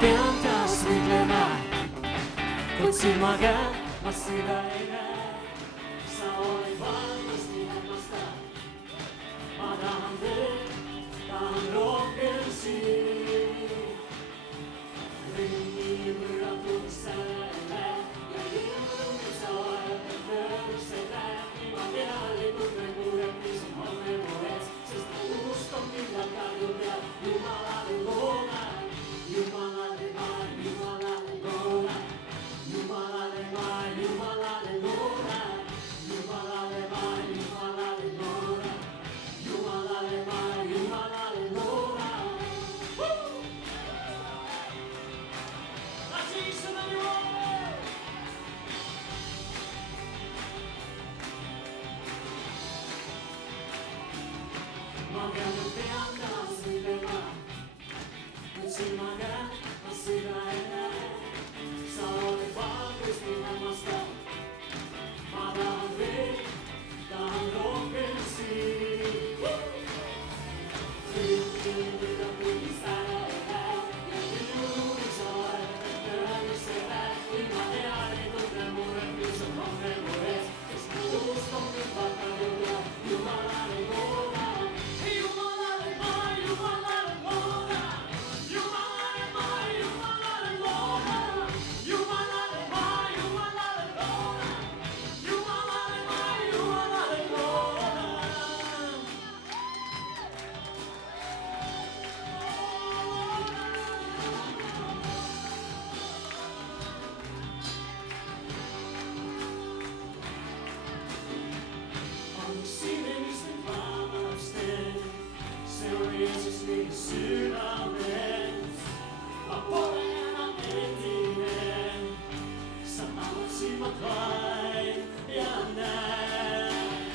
Pianta sviglena, kutsui maga, masida ene, saoi valmasti hämmästä. Madahan tahan rohkensi, ringi murratun sälle, ja ilmumissa ajatet löysetä. Mä vielä tunnen muremmin sun hommemoes, sest uskon kyllä kadulta Jumalalle luona. Jumalalle maa, Jumalalle luona. Jumalalle maa, Jumalalle luona. Jumalalle maa, Jumalalle luona. Jumalalle maa, Jumalalle luona. Nasissanani luona. Mä oon käynyt pian tanssilemaan. Kutsui maga, masida ene, saoi valmasti hämmästä. Madahan tahan rohkensi, ringi murratun sälle, ja ilmumissa ajatet löysetä. Mä vielä tunnen muremmin sun hommemoes, sest uskon kyllä kadulta Jumalalle luona. Jumalalle maa, Jumalalle luona. Jumalalle maa, Jumalalle luona. Jumalalle maa, Jumalalle luona. Jumalalle maa, Jumalalle luona. On sinisten palausten, se on Jeesus niin sydämen. Mä polen on entinen, sä avat silmät vain ja näen.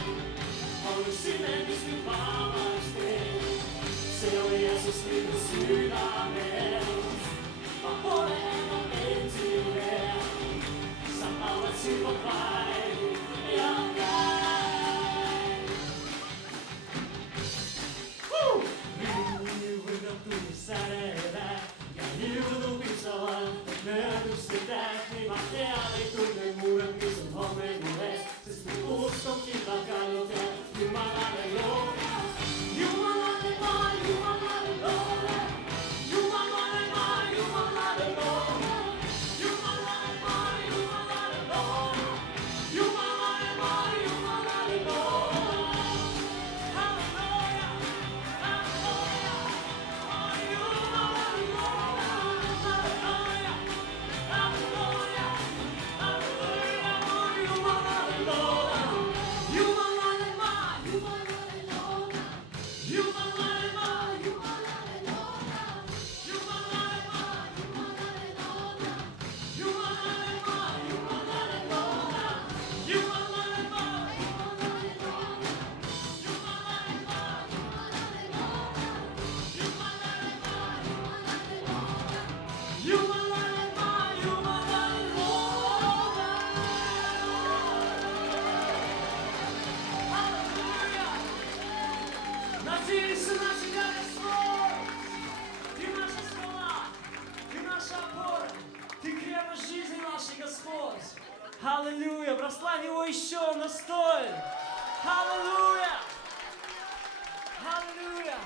On sinisten palausten, se on Jeesus niin sydämen. Mä polen on entinen, sä avat silmät vain ja näen. Ringi murratun säreellä, ja ilmumissa ajatet löysetä. Niin mä vielä tunnen muremmin sun hommemoes, sest uskon kyllä kadulta Jumalalle luona. Jumalalle maa, Jumalalle luona. Jumalalle maa, Jumalalle luona. Jumalalle maa, Jumalalle luona. Jumalalle maa, Jumalalle luona. Halleluja, halleluja, oi Jumalalle luona. Halleluja, halleluja, halleluja, oi Jumalalle luona. Jumalalle maa, Jumalalle luona. Jumalalle maa, Jumalalle luona. Jumalalle maa, Jumalalle luona. Jumalalle maa, Jumalalle luona. Jumalalle maa, Jumalalle luona. Jumalalle maa, Jumalalle luona. Jumalalle maa, Jumalalle luona. Jumalalle maa, Jumalalle luona. Halleluja! Надеемся на Тебя, Господь! Ты наша скала, Ты наша опора, Ты крепость жизни нашей, Господь! Аллилуйя! Прославь Его еще, Он достоин! Аллилуйя! Аллилуйя!